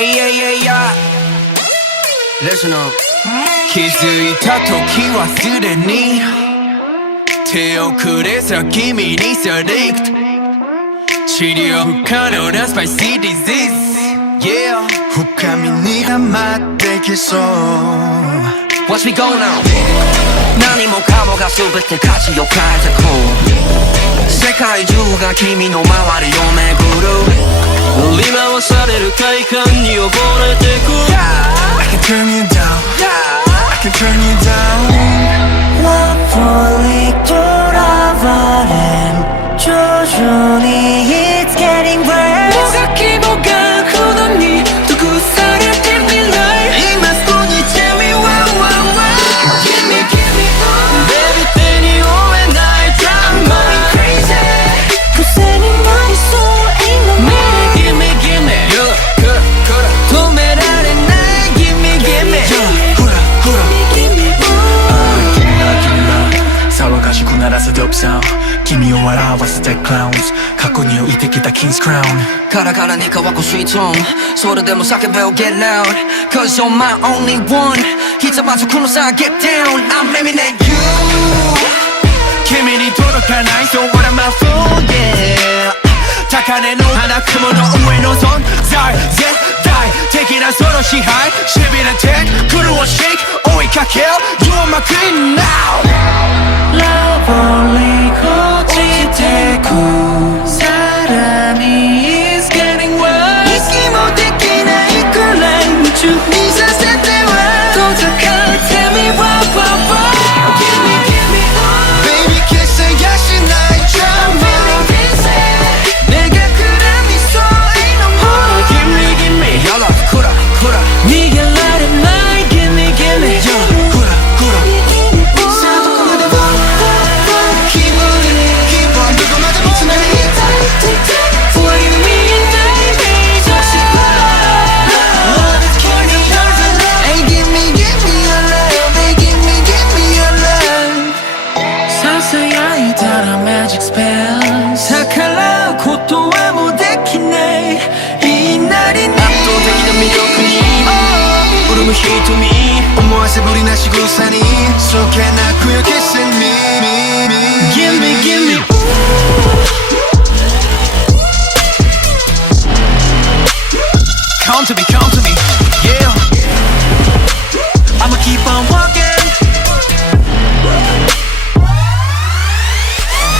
Hey, yeah, yeah, yeah. Listen up. 気づいた時はすでに手遅れさ君にされく治療不可能なスパイシーディジーズ Yeah 深みにはまってきそう What's we going on? 何もかもが全て価値を変えてく世界中が君の周りを巡る振り回される快感に溺れてく I can turn you down I can turn you down LOVEHOLIC 돌아버린 조준이 It's getting worse 뭐가 기모가 굳었니 또 구사를 give me life 이 맛뿐이 tell me why Give me Baby 때니 오해 나의 drama Going crazy 고생이 머릿속 ain't no more Give me Yeah, 도매라는 나의 give me騒がしくならせドープサウンド君を笑わせてクラウンズ過去に置いてきたキングスクラウンカラカラに乾くスイートーンそれでも叫べよ get loud Cause you're my only one ひざまずくのさ get down I'm living at you 君に届かない So what am I for yeah 高嶺の花雲の上の存在絶対的なその支配しびれて狂うシェイク追いかけよ You are my queen now LOVEHOLIC落ちてく사람이 is getting worse息もできないくらい夢中にさせては遠ざかる Tell me why Give me Baby 消せやしないジャンプ내가 그랬니 so ain't no more Give me Your love 쿠라 네가 나를 날 Give me 쿠라 기분 누구마다 미치면 Putting me in danger Just love is killing me Hey give me your love Hey give me your love 사사야이 따라 magic spell 사칼라 고통 아무 데키네 이 날이 압도적인魅力に 울음을 히토미 思わせぶりな仕草にそけなくよ kissing me Give me Come to me Yeah I'ma keep on walking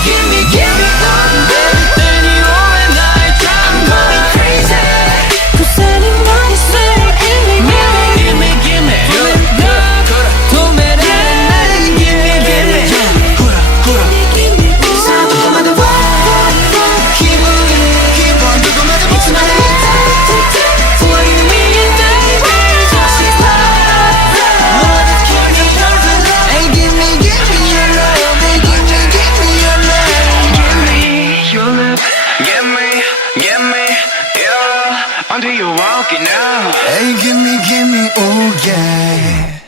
Give me Baby 때니 오해 나의 drama I'm going crazy 고생이 머릿속 ain't no more Give me 도매라는 나를 Give me 사도마다 기분 누구마다 미치면 Putting me in danger Just love is killing me Hey give me your love Hey give me your love Give me your love Give me your love Until you're walking out Hey gimme oh yeah